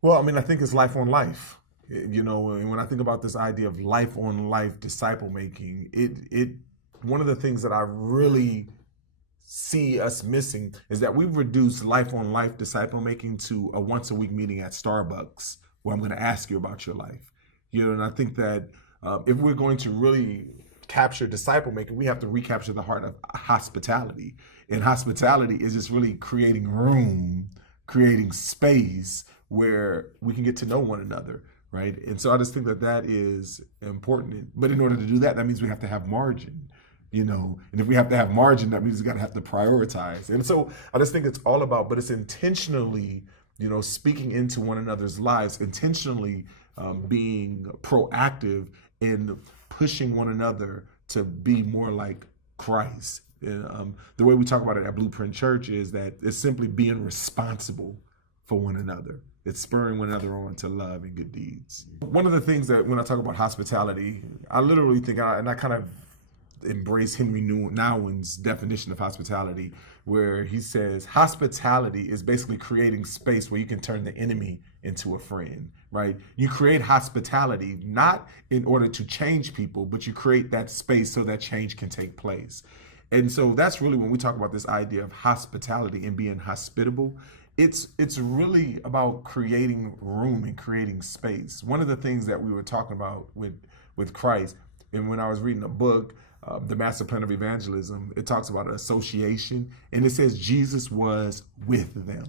Well, I mean, I think it's life on life. You know, and when I think about this idea of life on life disciple making, it one of the things that I really see us missing is that we've reduced life on life disciple making to a once a week meeting at Starbucks where I'm going to ask you about your life. You know, and I think that if we're going to really capture disciple making, we have to recapture the heart of hospitality. And hospitality is just really creating room, creating space where we can get to know one another, right? And so I just think that that is important. But in order to do that, that means we have to have margin, you know. And if we have to have margin, that means we got to have to prioritize. And so I just think it's all about, but it's intentionally, you know, speaking into one another's lives, intentionally being proactive in pushing one another to be more like Christ. And, the way we talk about it at Blueprint Church is that it's simply being responsible for one another. It's spurring one another on to love and good deeds. One of the things that when I talk about hospitality, I literally think, and I kind of embrace Henry Nouwen's definition of hospitality, where he says hospitality is basically creating space where you can turn the enemy into a friend, right? You create hospitality not in order to change people, but you create that space so that change can take place. And so that's really when we talk about this idea of hospitality and being hospitable, it's really about creating room and creating space. One of the things that we were talking about with Christ, and when I was reading a book, the Master Plan of Evangelism, it talks about association, and it says Jesus was with them.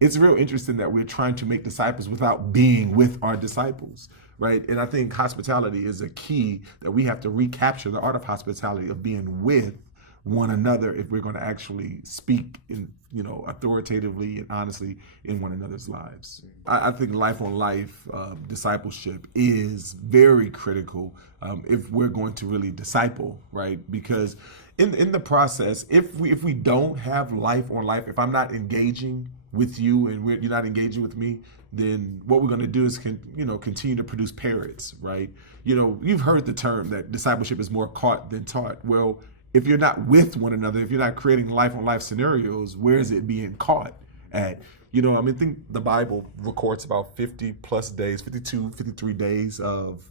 It's real interesting that we're trying to make disciples without being with our disciples, right? And I think hospitality is a key that we have to recapture the art of hospitality, of being with one another if we're going to actually speak in, you know, authoritatively and honestly in one another's lives. I think life on life discipleship is very critical if we're going to really disciple, right? Because in the process, if we don't have life on life, if I'm not engaging with you and you're not engaging with me, then what we're going to do is continue to produce parrots, right? You know, you've heard the term that discipleship is more caught than taught. Well, if you're not with one another, if you're not creating life on life scenarios, where is it being caught at? You know, I mean, I think the Bible records about 50 plus days, 52, 53 days of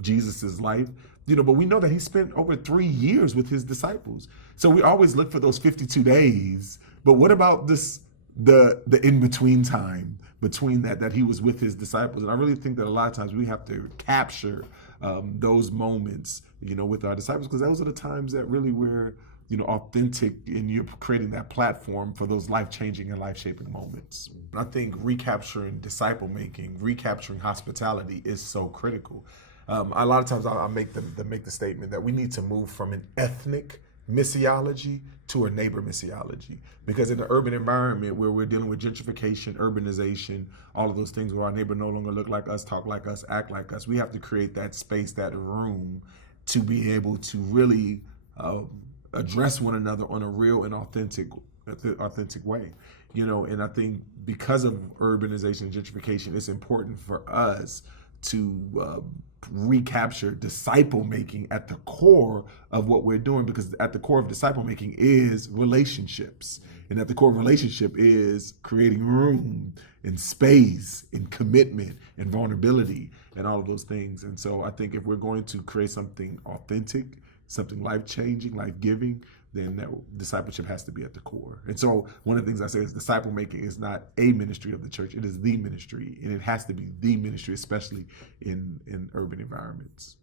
Jesus's life. You know, but we know that he spent over 3 years with his disciples. So we always look for those 52 days. But what about the in-between time between that he was with his disciples? And I really think that a lot of times we have to capture those moments, you know, with our disciples, because those are the times that really we're, you know, authentic, and you're creating that platform for those life-changing and life-shaping moments. I think recapturing disciple making, recapturing hospitality is so critical. A lot of times I make the statement that we need to move from an ethnic missiology to a neighbor missiology, because in the urban environment where we're dealing with gentrification, urbanization, all of those things where our neighbor no longer look like us, talk like us, act like us, we have to create that space, that room, to be able to really address one another on a real and authentic way. You know, and I think because of urbanization and gentrification, it's important for us to recapture disciple making at the core of what we're doing, because at the core of disciple making is relationships, and at the core of relationship is creating room and space and commitment and vulnerability and all of those things. And so I think if we're going to create something authentic, something life-changing, life-giving, then that discipleship has to be at the core. And so one of the things I say is disciple making is not a ministry of the church, it is the ministry, and it has to be the ministry, especially in urban environments.